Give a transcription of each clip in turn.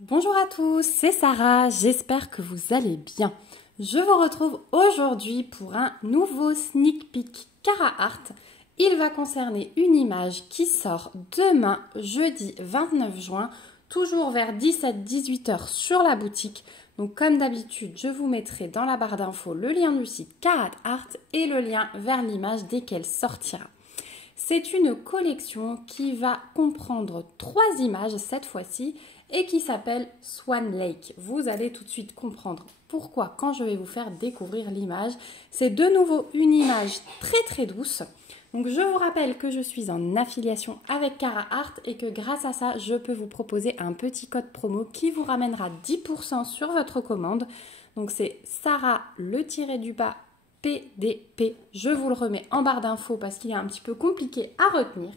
Bonjour à tous, c'est Sarah, j'espère que vous allez bien. Je vous retrouve aujourd'hui pour un nouveau sneak peek Caraart. Il va concerner une image qui sort demain, jeudi 29 juin, toujours vers 17-18 h sur la boutique. Donc comme d'habitude, je vous mettrai dans la barre d'infos le lien du site Caraart et le lien vers l'image dès qu'elle sortira. C'est une collection qui va comprendre 3 images cette fois-ci et qui s'appelle Swan Lake. Vous allez tout de suite comprendre pourquoi quand je vais vous faire découvrir l'image. C'est de nouveau une image très douce. Donc je vous rappelle que je suis en affiliation avec Caraart et que grâce à ça, je peux vous proposer un petit code promo qui vous ramènera 10% sur votre commande. Donc c'est Sarah le-du-bas PDP. Je vous le remets en barre d'infos parce qu'il est un petit peu compliqué à retenir.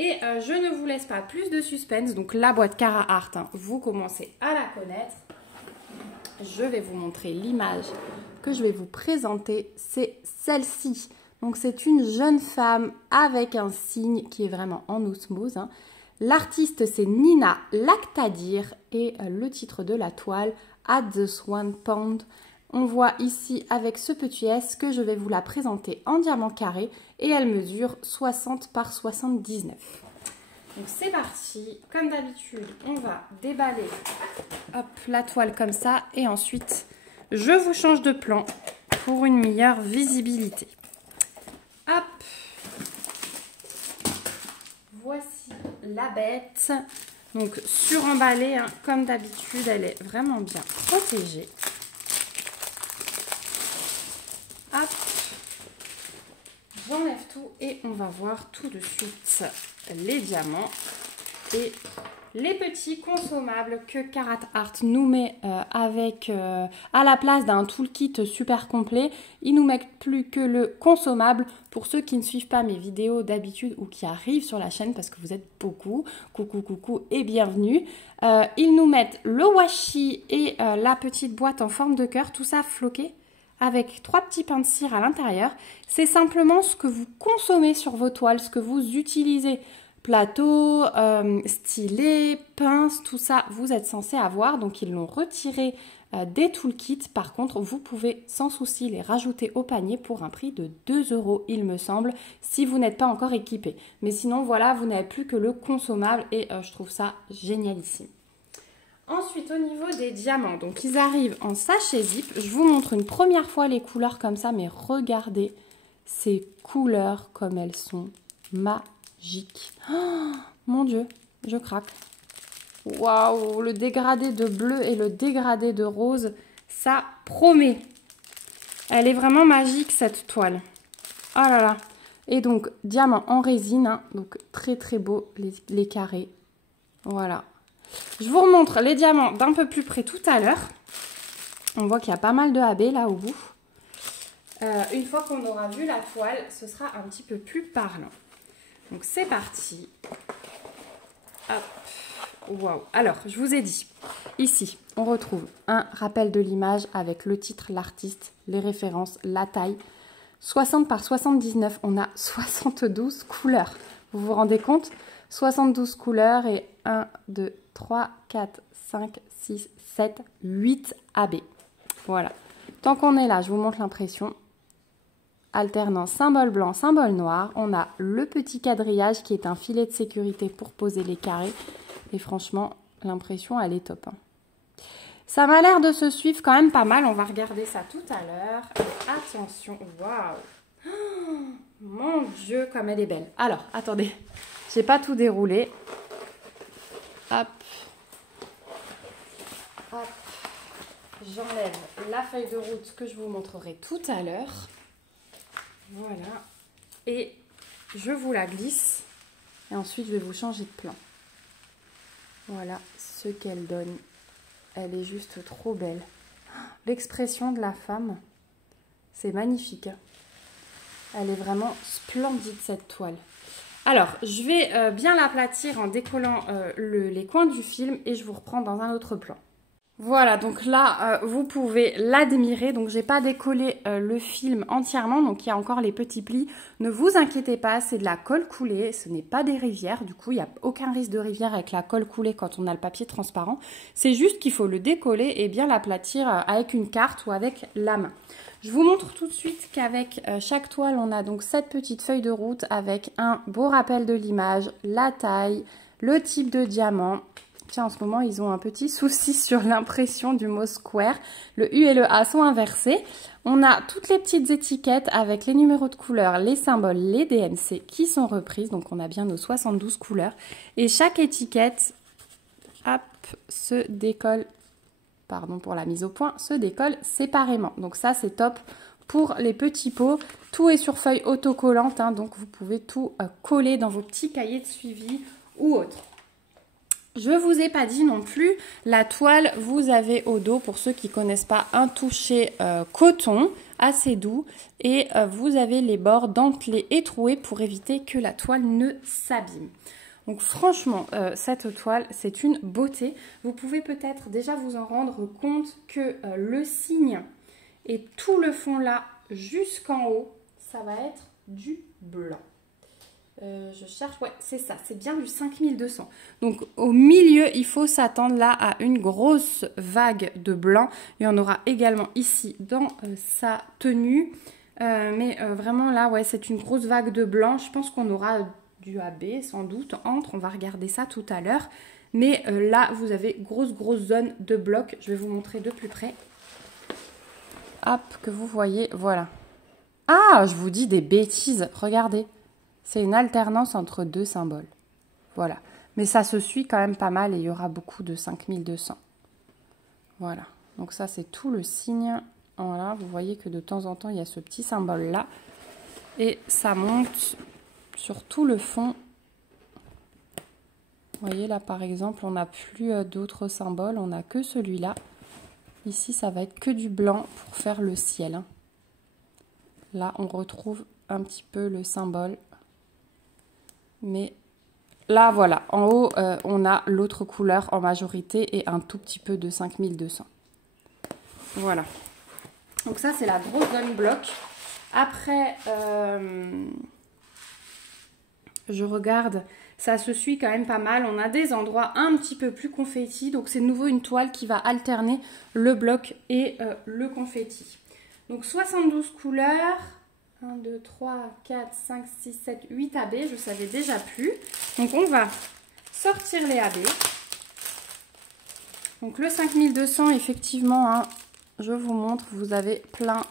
Et je ne vous laisse pas plus de suspense. Donc la boîte Caraart, vous commencez à la connaître. Je vais vous montrer l'image que je vais vous présenter. C'est celle-ci. Donc c'est une jeune femme avec un signe qui est vraiment en osmose. L'artiste c'est Nina Lactadir et le titre de la toile At the Swan Pond. On voit ici avec ce petit S que je vais vous la présenter en diamant carré et elle mesure 60 par 79. Donc c'est parti, comme d'habitude on va déballer la toile comme ça et ensuite je vous change de plan pour une meilleure visibilité. Hop, voici la bête. Donc suremballée, comme d'habitude elle est vraiment bien protégée. Hop, j'enlève tout et on va voir tout de suite les diamants et les petits consommables que Caraart nous met à la place d'un toolkit super complet. Ils nous mettent plus que le consommable. Pour ceux qui ne suivent pas mes vidéos d'habitude ou qui arrivent sur la chaîne parce que vous êtes beaucoup, coucou et bienvenue. Ils nous mettent le washi et la petite boîte en forme de cœur, tout ça floqué avec 3 petits pains de cire à l'intérieur. C'est simplement ce que vous consommez sur vos toiles, ce que vous utilisez. Plateau, stylet, pince, tout ça, vous êtes censé avoir. Donc, ils l'ont retiré des toolkits. Par contre, vous pouvez sans souci les rajouter au panier pour un prix de 2 €, il me semble, si vous n'êtes pas encore équipé. Mais sinon, voilà, vous n'avez plus que le consommable et je trouve ça génialissime. Ensuite, au niveau des diamants, donc ils arrivent en sachet zip. Je vous montre une première fois les couleurs comme ça, mais regardez ces couleurs comme elles sont magiques. Oh, mon Dieu, je craque. Waouh, le dégradé de bleu et le dégradé de rose, ça promet. Elle est vraiment magique cette toile. Oh là là. Et donc, diamant en résine, donc très beau les carrés. Voilà. Je vous remontre les diamants d'un peu plus près tout à l'heure. On voit qu'il y a pas mal de AB là au bout. Une fois qu'on aura vu la toile, ce sera un petit peu plus parlant. Donc c'est parti. Hop. Waouh. Alors, je vous ai dit, ici, on retrouve un rappel de l'image avec le titre, l'artiste, les références, la taille. 60 par 79, on a 72 couleurs. Vous vous rendez compte? 72 couleurs et 1, 2, 3, 4, 5, 6, 7, 8 AB. Voilà. Tant qu'on est là, je vous montre l'impression. Alternant symbole blanc, symbole noir. On a le petit quadrillage qui est un filet de sécurité pour poser les carrés. Et franchement, l'impression, elle est top. Ça m'a l'air de se suivre quand même pas mal. On va regarder ça tout à l'heure. Attention, waouh! Oh, mon Dieu, comme elle est belle. Alors, attendez. J'ai pas tout déroulé. Hop. Hop. J'enlève la feuille de route que je vous montrerai tout à l'heure. Voilà. Et je vous la glisse. Et ensuite, je vais vous changer de plan. Voilà ce qu'elle donne. Elle est juste trop belle. L'expression de la femme, c'est magnifique. Elle est vraiment splendide cette toile. Alors, je vais bien l'aplatir en décollant les coins du film et je vous reprends dans un autre plan. Voilà, donc là, vous pouvez l'admirer. Donc, j'ai pas décollé le film entièrement, donc il y a encore les petits plis. Ne vous inquiétez pas, c'est de la colle coulée, ce n'est pas des rivières. Du coup, il n'y a aucun risque de rivière avec la colle coulée quand on a le papier transparent. C'est juste qu'il faut le décoller et bien l'aplatir avec une carte ou avec la main. Je vous montre tout de suite qu'avec chaque toile, on a donc cette petite feuille de route avec un beau rappel de l'image, la taille, le type de diamant. Tiens, en ce moment, ils ont un petit souci sur l'impression du mot square. Le U et le A sont inversés. On a toutes les petites étiquettes avec les numéros de couleurs, les symboles, les DMC qui sont reprises. Donc, on a bien nos 72 couleurs. Et chaque étiquette, hop, se décolle, pardon pour la mise au point, se décolle séparément. Donc, ça, c'est top pour les petits pots. Tout est sur feuille autocollante, hein, donc vous pouvez tout coller dans vos petits cahiers de suivi ou autres. Je ne vous ai pas dit non plus, la toile, vous avez au dos, pour ceux qui ne connaissent pas, un toucher coton assez doux. Et vous avez les bords dentelés et troués pour éviter que la toile ne s'abîme. Donc franchement, cette toile, c'est une beauté. Vous pouvez peut-être déjà vous en rendre compte que le signe et tout le fond là, jusqu'en haut, ça va être du blanc. Je cherche, ouais, c'est ça, c'est bien du 5200. Donc, au milieu, il faut s'attendre là à une grosse vague de blanc. Il y en aura également ici dans sa tenue. Mais vraiment là, ouais, c'est une grosse vague de blanc. Je pense qu'on aura du AB sans doute entre. On va regarder ça tout à l'heure. Mais là, vous avez grosse zone de bloc. Je vais vous montrer de plus près. Hop, que vous voyez, voilà. Ah, je vous dis des bêtises, regardez. C'est une alternance entre deux symboles. Voilà. Mais ça se suit quand même pas mal et il y aura beaucoup de 5200. Voilà. Donc ça, c'est tout le signe. Voilà. Vous voyez que de temps en temps, il y a ce petit symbole-là. Et ça monte sur tout le fond. Vous voyez là, par exemple, on n'a plus d'autres symboles. On n'a que celui-là. Ici, ça va être que du blanc pour faire le ciel. Là, on retrouve un petit peu le symbole. Mais là, voilà, en haut, on a l'autre couleur en majorité et un tout petit peu de 5200. Voilà. Donc ça, c'est la grosse zone bloc. Après, je regarde, ça se suit quand même pas mal. On a des endroits un petit peu plus confetti. Donc c'est de nouveau une toile qui va alterner le bloc et le confetti. Donc 72 couleurs. 1, 2, 3, 4, 5, 6, 7, 8 AB, je ne savais déjà plus. Donc on va sortir les AB. Donc le 5200, effectivement, hein, je vous montre, vous avez plein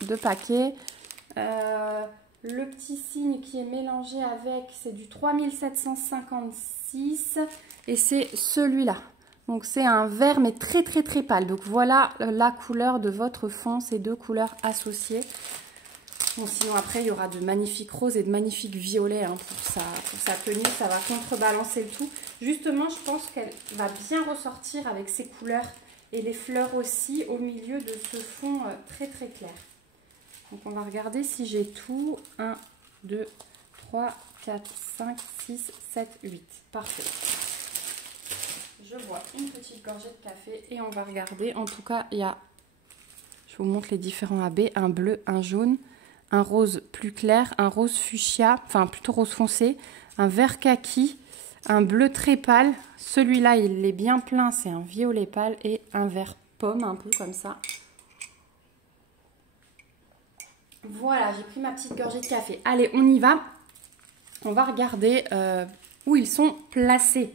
de paquets. Le petit signe qui est mélangé avec, c'est du 3756 et c'est celui-là. Donc c'est un vert mais très pâle. Donc voilà la couleur de votre fond, ces deux couleurs associées. Bon, sinon après il y aura de magnifiques roses et de magnifiques violets hein, pour sa tenue, ça va contrebalancer le tout. Justement, je pense qu'elle va bien ressortir avec ses couleurs et les fleurs aussi au milieu de ce fond très clair. Donc on va regarder si j'ai tout. 1, 2, 3, 4, 5, 6, 7, 8. Parfait. Je vois une petite gorgée de café et on va regarder. En tout cas, il y a, je vous montre les différents AB, un bleu, un jaune, un rose plus clair, un rose fuchsia, enfin plutôt rose foncé, un vert kaki, un bleu très pâle. Celui-là, il est bien plein, c'est un violet pâle et un vert pomme, un peu comme ça. Voilà, j'ai pris ma petite gorgée de café. Allez, on y va. On va regarder où ils sont placés.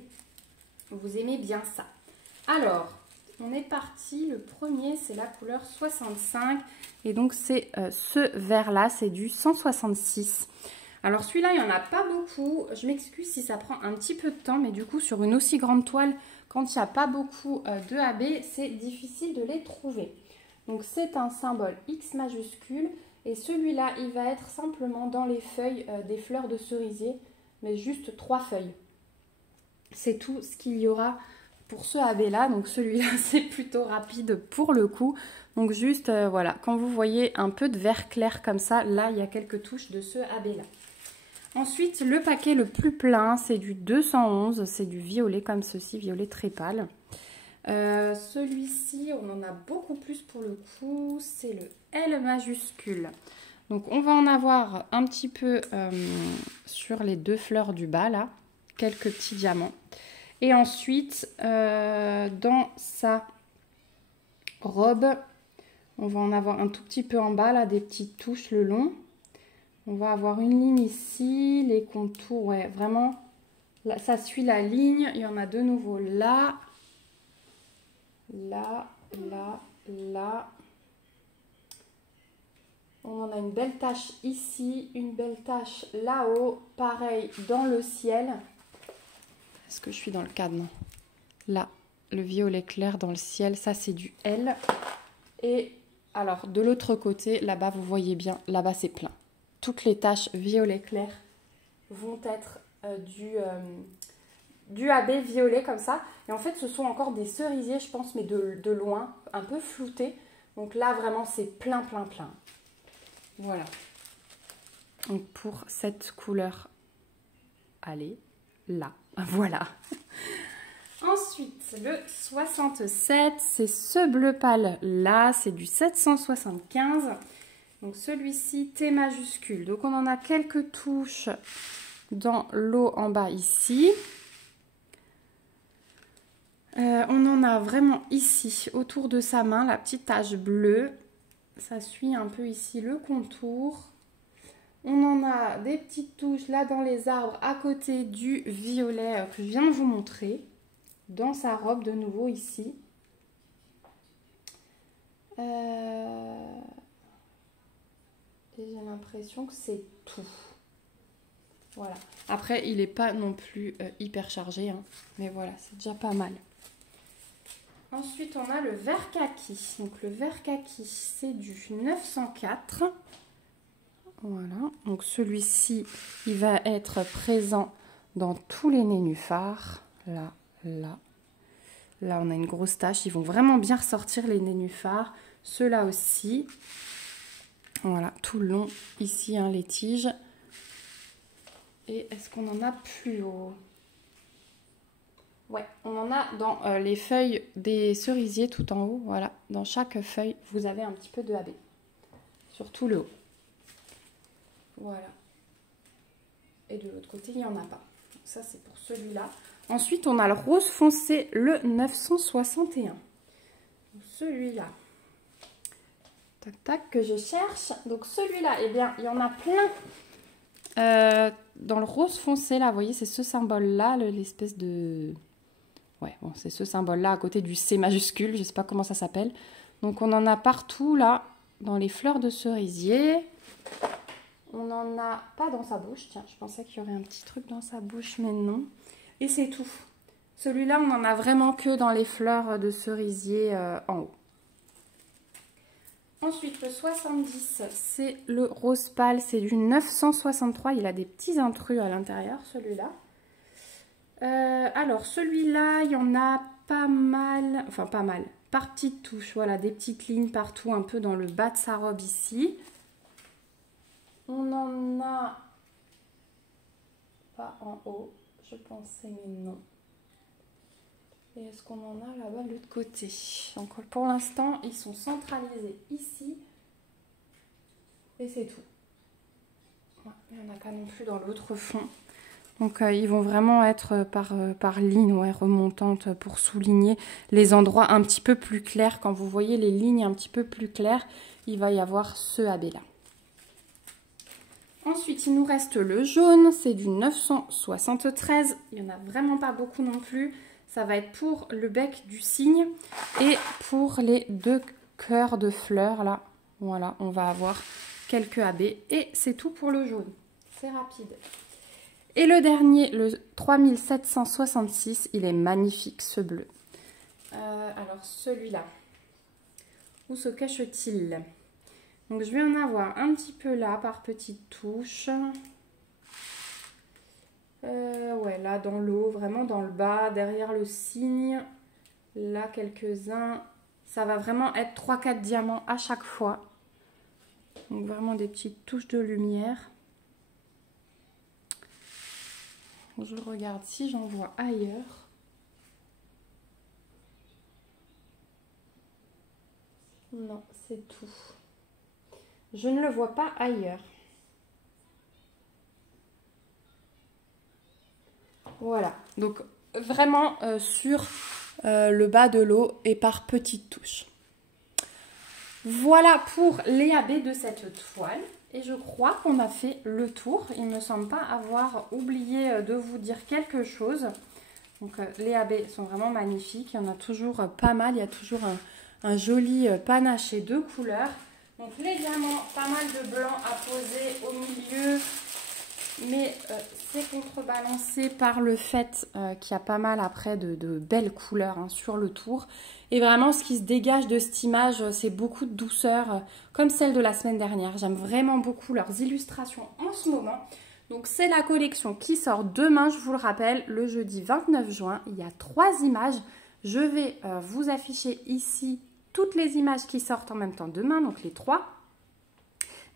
Vous aimez bien ça. Alors, on est parti. Le premier, c'est la couleur 65. Et donc, c'est ce vert-là, c'est du 166. Alors, celui-là, il n'y en a pas beaucoup. Je m'excuse si ça prend un petit peu de temps. Mais du coup, sur une aussi grande toile, quand il n'y a pas beaucoup de AB, c'est difficile de les trouver. Donc, c'est un symbole X majuscule. Et celui-là, il va être simplement dans les feuilles des fleurs de cerisier. Mais juste 3 feuilles. C'est tout ce qu'il y aura pour ce AB-là. Donc celui-là, c'est plutôt rapide pour le coup. Donc juste, voilà, quand vous voyez un peu de vert clair comme ça, là, il y a quelques touches de ce AB-là. Ensuite, le paquet le plus plein, c'est du 211. C'est du violet comme ceci, violet très pâle. Celui-ci, on en a beaucoup plus pour le coup, c'est le L majuscule. Donc on va en avoir un petit peu sur les 2 fleurs du bas là, quelques petits diamants. Et ensuite, dans sa robe, on va en avoir un tout petit peu en bas là, des petites touches le long. On va avoir une ligne ici, les contours, ouais, vraiment, là, ça suit la ligne. Il y en a de nouveau là, là, là, là. On en a une belle tache ici, une belle tache là-haut. Pareil dans le ciel. Est-ce que je suis dans le cadre? Non. Là, le violet clair dans le ciel, ça c'est du L. Et alors, de l'autre côté, là-bas, vous voyez bien, là-bas c'est plein. Toutes les taches violet clair vont être du AB violet comme ça. Et en fait, ce sont encore des cerisiers, je pense, mais de loin, un peu floutés. Donc là, vraiment, c'est plein, plein, plein. Voilà. Donc pour cette couleur, allez, là, voilà. Ensuite, le 67, c'est ce bleu pâle là, c'est du 775. Donc celui-ci, T majuscule. Donc on en a quelques touches dans l'eau en bas ici. On en a vraiment ici, autour de sa main, la petite tache bleue. Ça suit un peu ici le contour. On en a des petites touches là dans les arbres à côté du violet que je viens de vous montrer. Dans sa robe de nouveau ici. Et j'ai l'impression que c'est tout. Voilà. Après, il n'est pas non plus hyper chargé. Hein, mais voilà, c'est déjà pas mal. Ensuite, on a le vert kaki. Donc, le vert kaki, c'est du 904. Voilà. Donc, celui-ci, il va être présent dans tous les nénuphars. Là, là. Là, on a une grosse tache. Ils vont vraiment bien ressortir les nénuphars. Ceux-là aussi. Voilà, tout le long. Ici, hein, les tiges. Et est-ce qu'on en a plus haut? Ouais, on en a dans les feuilles des cerisiers tout en haut. Voilà, dans chaque feuille, vous avez un petit peu de AB. Sur tout le haut. Voilà. Et de l'autre côté, il n'y en a pas. Donc ça, c'est pour celui-là. Ensuite, on a le rose foncé, le 961. Celui-là. Tac, tac, que je cherche. Donc celui-là, eh bien, il y en a plein. Dans le rose foncé, là, vous voyez, c'est ce symbole-là, l'espèce de... Ouais, bon, c'est ce symbole-là à côté du C majuscule, je ne sais pas comment ça s'appelle. Donc on en a partout, là, dans les fleurs de cerisier. On n'en a pas dans sa bouche. Tiens, je pensais qu'il y aurait un petit truc dans sa bouche, mais non. Et c'est tout. Celui-là, on n'en a vraiment que dans les fleurs de cerisier en haut. Ensuite, le 70, c'est le rose pâle. C'est du 963. Il a des petits intrus à l'intérieur, celui-là. Alors, celui-là, il y en a pas mal. Enfin, pas mal. Par petites touches. Voilà, des petites lignes partout, un peu dans le bas de sa robe ici. On en a pas en haut, je pensais, mais non. Et est-ce qu'on en a là-bas de l'autre côté? Donc pour l'instant, ils sont centralisés ici. Et c'est tout. Il n'y en a pas non plus dans l'autre fond. Donc ils vont vraiment être par ligne, ouais, remontante pour souligner les endroits un petit peu plus clairs. Quand vous voyez les lignes un petit peu plus claires, il va y avoir ce AB là. Ensuite, il nous reste le jaune, c'est du 973. Il n'y en a vraiment pas beaucoup non plus. Ça va être pour le bec du cygne et pour les 2 cœurs de fleurs là. Voilà, on va avoir quelques AB et c'est tout pour le jaune. C'est rapide. Et le dernier, le 3766, il est magnifique ce bleu. Alors celui-là, où se cache-t-il ? Donc je vais en avoir un petit peu là par petites touches. Ouais, là dans l'eau, vraiment dans le bas, derrière le cygne. Là quelques-uns. Ça va vraiment être 3-4 diamants à chaque fois. Donc vraiment des petites touches de lumière. Je regarde si j'en vois ailleurs. Non, c'est tout. Je ne le vois pas ailleurs. Voilà, donc vraiment sur le bas de l'eau et par petites touches. Voilà pour les AB de cette toile. Et je crois qu'on a fait le tour. Il ne me semble pas avoir oublié de vous dire quelque chose. Donc les AB sont vraiment magnifiques. Il y en a toujours pas mal. Il y a toujours un joli panaché de couleurs. Donc les diamants, pas mal de blanc à poser au milieu. Mais c'est contrebalancé par le fait qu'il y a pas mal après de belles couleurs hein, sur le tour. Et vraiment, ce qui se dégage de cette image, c'est beaucoup de douceur, comme celle de la semaine dernière. J'aime vraiment beaucoup leurs illustrations en ce moment. Donc, c'est la collection qui sort demain, je vous le rappelle, le jeudi 29 juin. Il y a 3 images. Je vais vous afficher ici toutes les images qui sortent en même temps demain, donc les 3.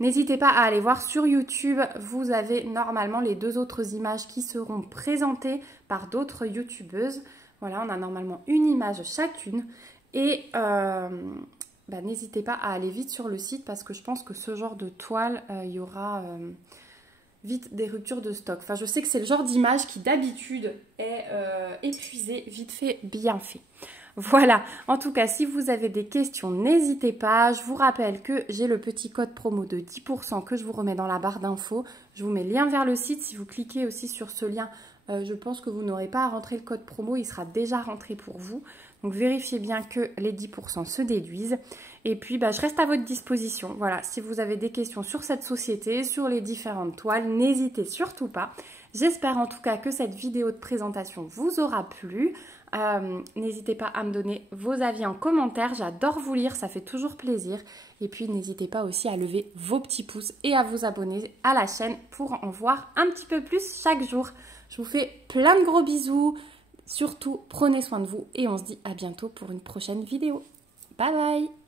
N'hésitez pas à aller voir sur YouTube, vous avez normalement les 2 autres images qui seront présentées par d'autres youtubeuses. Voilà, on a normalement une image chacune et n'hésitez pas à aller vite sur le site parce que je pense que ce genre de toile, il y aura vite des ruptures de stock. Enfin, je sais que c'est le genre d'image qui d'habitude est épuisé, vite fait, bien fait. Voilà, en tout cas, si vous avez des questions, n'hésitez pas. Je vous rappelle que j'ai le petit code promo de 10% que je vous remets dans la barre d'infos. Je vous mets le lien vers le site. Si vous cliquez aussi sur ce lien, je pense que vous n'aurez pas à rentrer le code promo. Il sera déjà rentré pour vous. Donc, vérifiez bien que les 10% se déduisent. Et puis, je reste à votre disposition. Voilà, si vous avez des questions sur cette société, sur les différentes toiles, n'hésitez surtout pas. J'espère en tout cas que cette vidéo de présentation vous aura plu. N'hésitez pas à me donner vos avis en commentaire, j'adore vous lire, ça fait toujours plaisir. Et puis n'hésitez pas aussi à lever vos petits pouces et à vous abonner à la chaîne pour en voir un petit peu plus chaque jour. Je vous fais plein de gros bisous, surtout prenez soin de vous et on se dit à bientôt pour une prochaine vidéo. Bye bye!